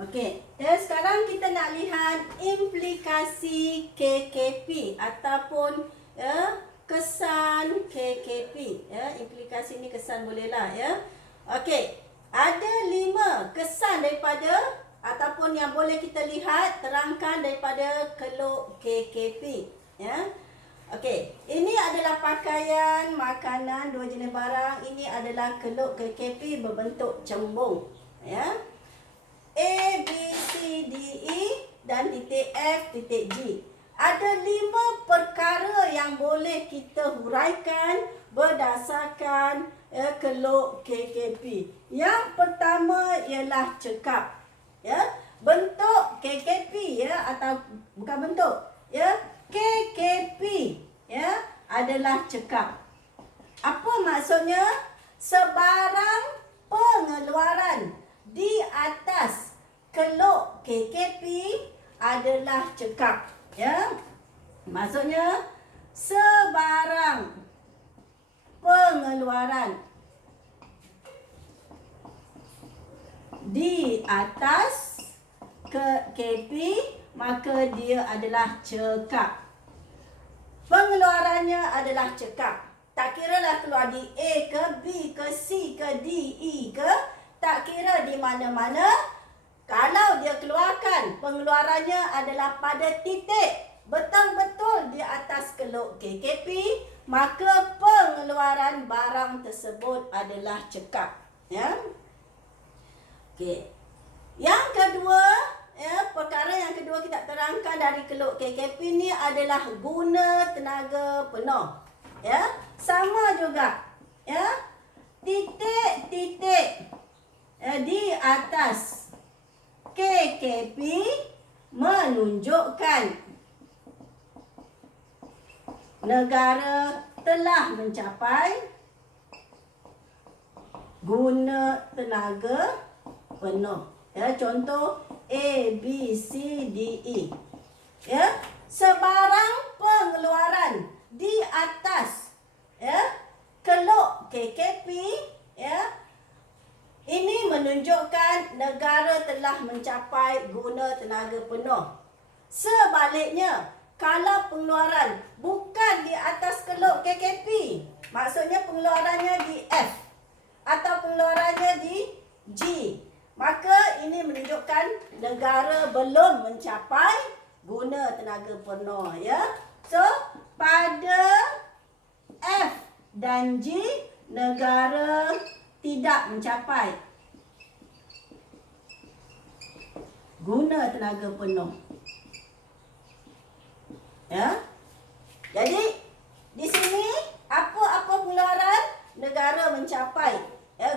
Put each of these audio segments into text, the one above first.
Okey, sekarang kita nak lihat implikasi KKP ataupun kesan KKP. Implikasi ni kesan bolehlah Okey, ada 5 kesan daripada ataupun yang boleh kita lihat terangkan daripada keluk KKP. Okey, ini adalah pakaian, makanan, 2 jenis barang. Ini adalah keluk KKP berbentuk cembung. A, B, C, D, E dan titik F, titik G. Ada 5 perkara yang boleh kita huraikan berdasarkan keluk KKP. Yang pertama ialah cekap. Bentuk KKP atau bukan bentuk KKP adalah cekap. Apa maksudnya? Sebarang pengeluaran di atas keluk KKP adalah cekap. Maksudnya sebarang pengeluaran di atas KKP maka dia adalah cekap. Pengeluarannya adalah cekap. Tak kiralah keluar di A ke B ke C ke D E ke, tak kira di mana-mana, kalau dia keluarkan pengeluarannya adalah pada titik betul-betul di atas keluk KKP, maka pengeluaran barang tersebut adalah cekap. Okey. Yang kedua, perkara yang kedua kita terangkan dari keluk KKP ni adalah guna tenaga penuh. Sama juga. Titik-titik di atas KKP menunjukkan negara telah mencapai guna tenaga penuh. Contoh A, B, C, D, E. Sebarang pengeluaran di atas keluk KKP ini menunjukkan negara telah mencapai guna tenaga penuh. Sebaliknya, kalau pengeluaran bukan di atas keluk KKP, maksudnya pengeluarannya di F atau pengeluarannya di G, maka ini menunjukkan negara belum mencapai guna tenaga penuh. So, pada F dan G, negara tidak mencapai guna tenaga penuh. Jadi di sini apa pengeluaran negara mencapai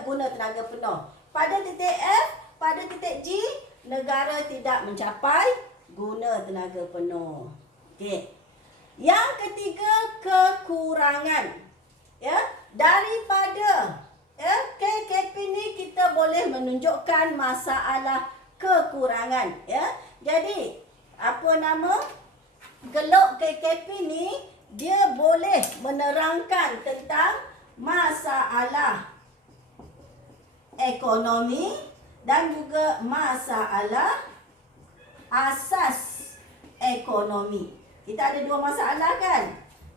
guna tenaga penuh. Pada titik F, pada titik G, negara tidak mencapai guna tenaga penuh. Okey. Yang ketiga, kekurangan. Daripada KKP ni kita boleh menunjukkan masalah kekurangan. Jadi keluk KKP ni dia boleh menerangkan tentang masalah ekonomi dan juga masalah asas ekonomi. Kita ada 2 masalah kan?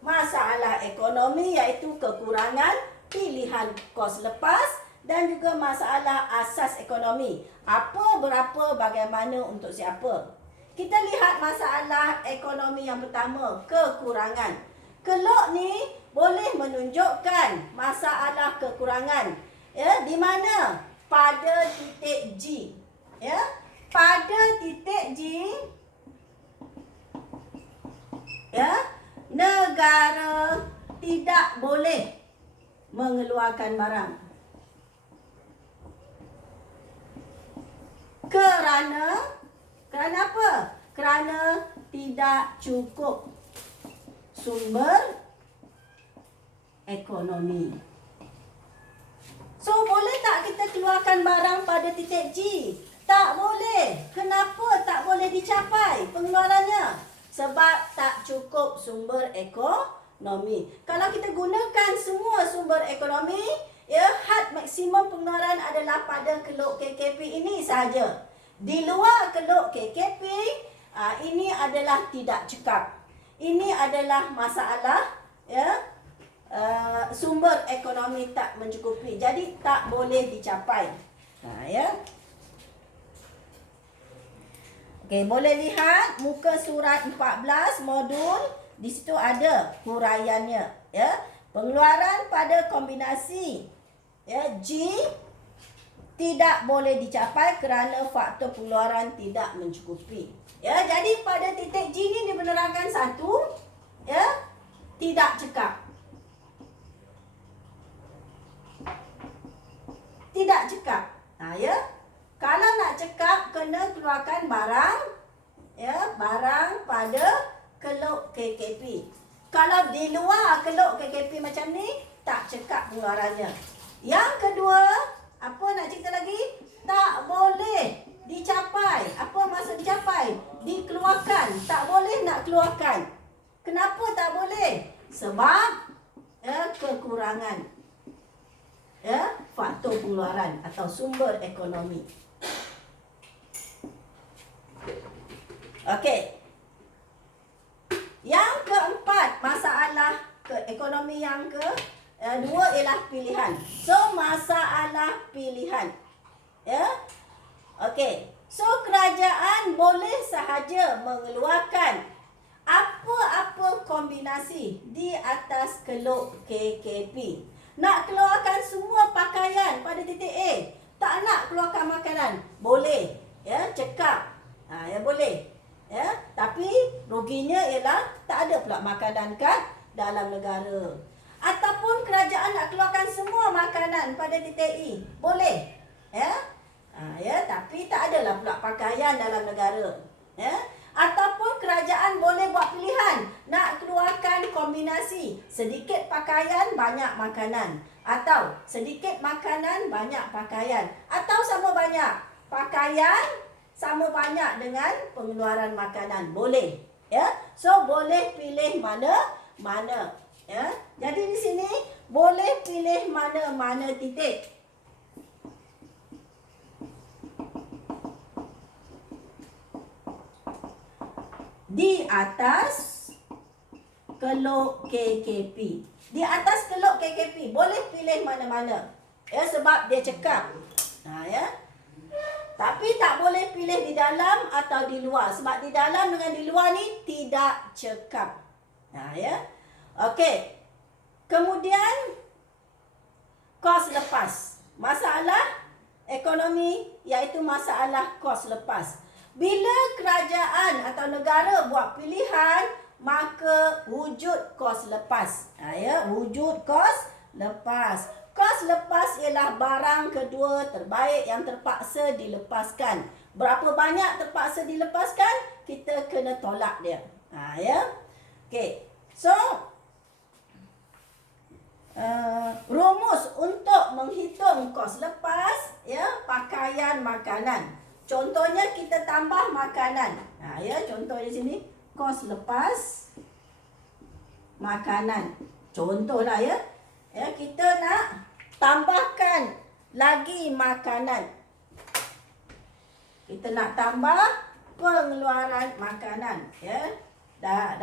Masalah ekonomi iaitu kekurangan pilihan kos lepas dan juga masalah asas ekonomi. Apa, berapa, bagaimana, untuk siapa. Kita lihat masalah ekonomi yang pertama, kekurangan. Keluk ni boleh menunjukkan masalah kekurangan. Di mana? Pada titik G. Pada titik G, negara tidak boleh mengeluarkan barang. Kerana apa? Kerana tidak cukup sumber ekonomi. So, boleh tak kita keluarkan barang pada titik G? Tak boleh. Kenapa tak boleh dicapai pengeluarannya? Sebab tak cukup sumber ekonomi. Kalau kita gunakan semua sumber ekonomi, had maksimum pengeluaran adalah pada keluk KKP ini sahaja. Di luar keluk KKP, ini adalah tidak cekap. Ini adalah masalah ya, sumber ekonomi tak mencukupi. Jadi tak boleh dicapai. Ya. Okey, boleh lihat muka surat 14 modul, di situ ada huraiannya ya. Pengeluaran pada kombinasi ya G tidak boleh dicapai kerana faktor pengeluaran tidak mencukupi. Ya, jadi pada titik G ni dia menerangkan satu, ya, tidak cekap. Tidak cekap. Ya. Kalau nak cekap kena keluarkan barang, ya, barang pada keluk KKP. Kalau di luar keluk KKP macam ni, tak cekap pengeluarannya. Yang kedua, apa nak cerita lagi? Tak boleh dicapai. Apa maksud dicapai? Dikeluarkan. Tak boleh nak keluarkan. Kenapa tak boleh? Sebab kekurangan faktor pengeluaran atau sumber ekonomi. Okey. Yang keempat, masalah ekonomi yang dua ialah pilihan. So, masalah pilihan. Ya. Okey. So, kerajaan boleh sahaja mengeluarkan apa-apa kombinasi di atas keluk KKP. Nak keluarkan semua pakaian pada titik A. Tak nak keluarkan makanan. Boleh. Ya, cekap. Ya, boleh. Ya, tapi ruginya ialah tak ada pula makanan kat dalam negara. Ataupun kerajaan nak keluarkan semua makanan pada titik E. Boleh. Ya. Tapi tak adalah pula pakaian dalam negara. Ya. Ataupun kerajaan boleh buat pilihan. Nak keluarkan kombinasi. Sedikit pakaian, banyak makanan. Atau sedikit makanan, banyak pakaian. Atau sama banyak pakaian, sama banyak dengan pengeluaran makanan. Boleh. Ya. So, boleh pilih mana-mana. Ya. Jadi di sini boleh pilih mana-mana titik. Di atas keluk KKP. Di atas keluk KKP boleh pilih mana-mana. Ya, sebab dia cekap. Ya. Tapi tak boleh pilih di dalam atau di luar. Sebab di dalam dengan di luar ni tidak cekap. Ya. Okey. Kemudian kos lepas. Masalah ekonomi iaitu masalah kos lepas. Bila kerajaan atau negara buat pilihan, maka wujud kos lepas. Ya, wujud kos lepas. Kos lepas ialah barang kedua terbaik yang terpaksa dilepaskan. Berapa banyak terpaksa dilepaskan, kita kena tolak dia. Ya. Okey. So, rumus untuk menghitung kos lepas, ya, pakaian, makanan. Contohnya kita tambah makanan. Ya, contoh di sini kos lepas makanan. Contohlah ya. Ya, kita nak tambahkan lagi makanan. Kita nak tambah pengeluaran makanan, ya.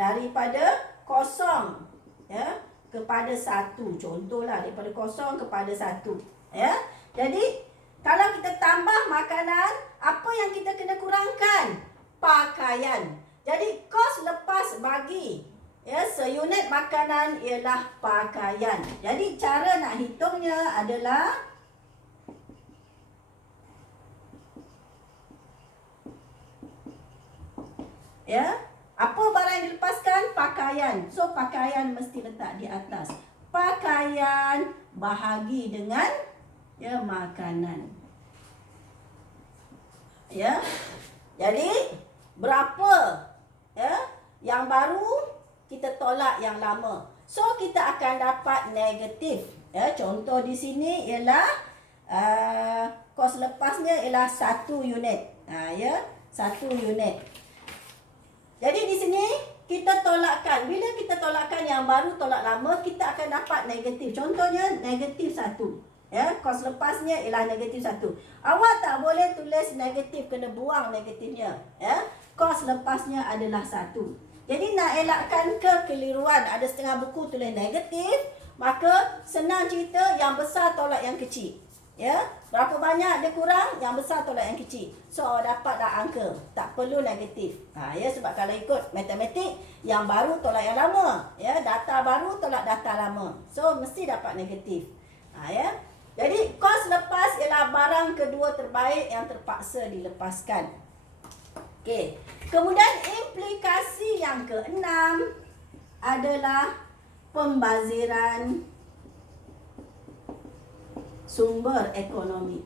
Daripada kosong, ya, kepada satu. Contohlah daripada kosong kepada satu. Ya. Jadi kalau kita tambah makanan, apa yang kita kena kurangkan? Pakaian. Jadi kos lepas bagi, ya, seunit makanan ialah pakaian. Jadi cara nak hitungnya adalah ya, apa barang yang dilepaskan? Pakaian. So pakaian mesti letak di atas. Pakaian bahagi dengan ya makanan. Ya. Jadi berapa ya yang baru kita tolak yang lama. So kita akan dapat negatif. Ya, contoh di sini ialah kos lepasnya ialah 1 unit. Ya, 1 unit. Jadi di sini kita tolakkan. Bila kita tolakkan yang baru tolak lama, kita akan dapat negatif. Contohnya negatif 1. Ya, kos lepasnya ialah negatif 1. Awak tak boleh tulis negatif, kena buang negatifnya. Ya, kos lepasnya adalah 1. Jadi nak elakkan kekeliruan, ada setengah buku tulis negatif, maka senang cerita yang besar tolak yang kecil. Ya, berapa banyak dia kurang, yang besar tolak yang kecil. So dapat dah angka, tak perlu negatif. Ya, sebab kalau ikut matematik, yang baru tolak yang lama. Ya, data baru tolak data lama. So mesti dapat negatif. Ya. Jadi kos lepas ialah barang kedua terbaik yang terpaksa dilepaskan. Okey. Kemudian implikasi yang keenam adalah pembaziran sumber ekonomi.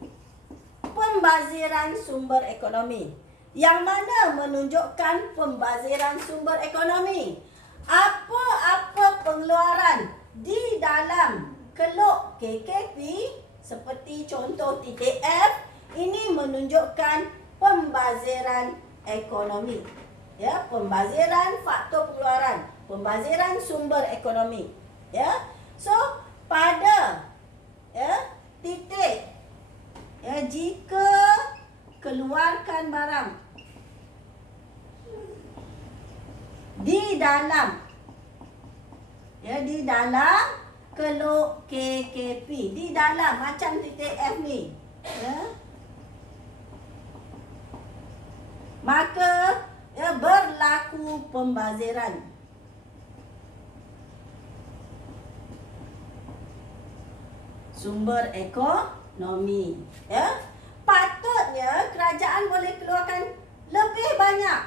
Pembaziran sumber ekonomi. Yang mana menunjukkan pembaziran sumber ekonomi? Apa-apa pengeluaran di dalam keluk KKP seperti contoh titik F ini menunjukkan pembaziran ekonomi. Ya, pembaziran faktor pengeluaran, pembaziran sumber ekonomi. Ya. So pada titik jika keluarkan barang di dalam keluk KKP, di dalam macam titik F ni, maka berlaku pembaziran. Sumber ekonomi. Patutnya kerajaan boleh keluarkan lebih banyak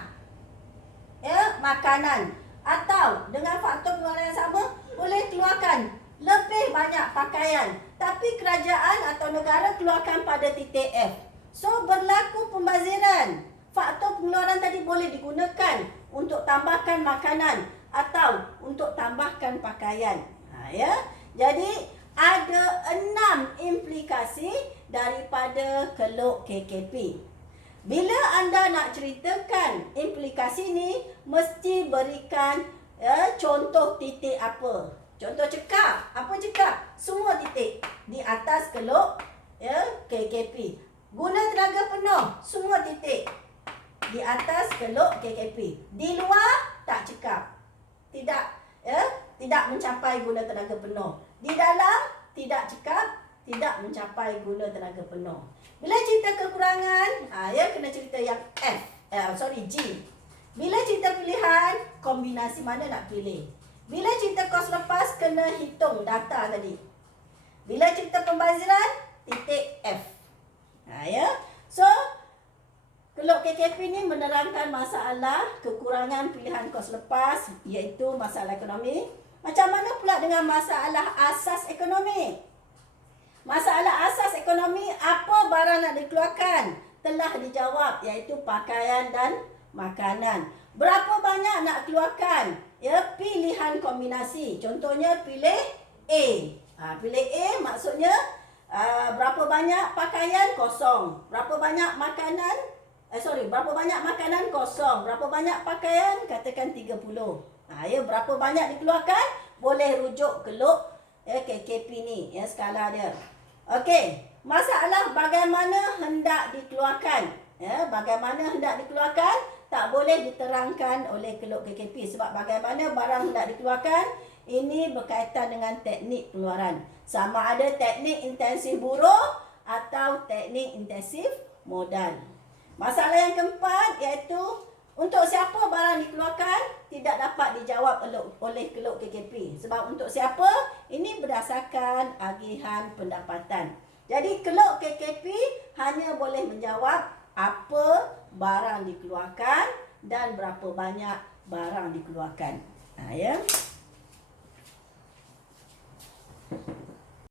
makanan, atau dengan faktor pengeluaran yang sama boleh keluarkan lebih banyak pakaian, tapi kerajaan atau negara keluarkan pada titik F. So berlaku pembaziran. Faktor pengeluaran tadi boleh digunakan untuk tambahkan makanan atau untuk tambahkan pakaian. Jadi ada 6 implikasi daripada keluk KKP. Bila anda nak ceritakan implikasi ni, mesti berikan contoh titik apa. Contoh cekap. Apa cekap? Semua titik di atas keluk KKP. Guna tenaga penuh. Semua titik di atas keluk KKP. Di luar tak cekap. Tidak mencapai guna tenaga penuh. Di dalam tidak cekap, tidak mencapai guna tenaga penuh. Bila cerita kekurangan, kena cerita yang G. Bila cerita pilihan, kombinasi mana nak pilih. Bila cerita kos lepas, kena hitung data tadi. Bila cerita pembaziran, titik F. So keluk KKP ni menerangkan masalah kekurangan pilihan kos lepas, iaitu masalah ekonomi. Macam mana pula dengan masalah asas ekonomi? Masalah asas ekonomi, apa barang nak dikeluarkan? Telah dijawab, iaitu pakaian dan makanan. Berapa banyak nak keluarkan? Pilihan kombinasi. Contohnya pilih A. Pilih A maksudnya berapa banyak pakaian? Kosong. Berapa banyak makanan? Berapa banyak makanan? Kosong. Berapa banyak pakaian? Katakan 30. Berapa banyak dikeluarkan? Boleh rujuk keluk KKP ni, skala dia. Okey, masalah bagaimana hendak dikeluarkan. Bagaimana hendak dikeluarkan tak boleh diterangkan oleh keluk KKP, sebab bagaimana barang hendak dikeluarkan ini berkaitan dengan teknik pengeluaran. Sama ada teknik intensif buruh atau teknik intensif modal. Masalah yang keempat iaitu untuk siapa barang dikeluarkan tidak dapat dijawab oleh keluk KKP. Sebab untuk siapa? Ini berdasarkan agihan pendapatan. Jadi keluk KKP hanya boleh menjawab apa barang dikeluarkan dan berapa banyak barang dikeluarkan.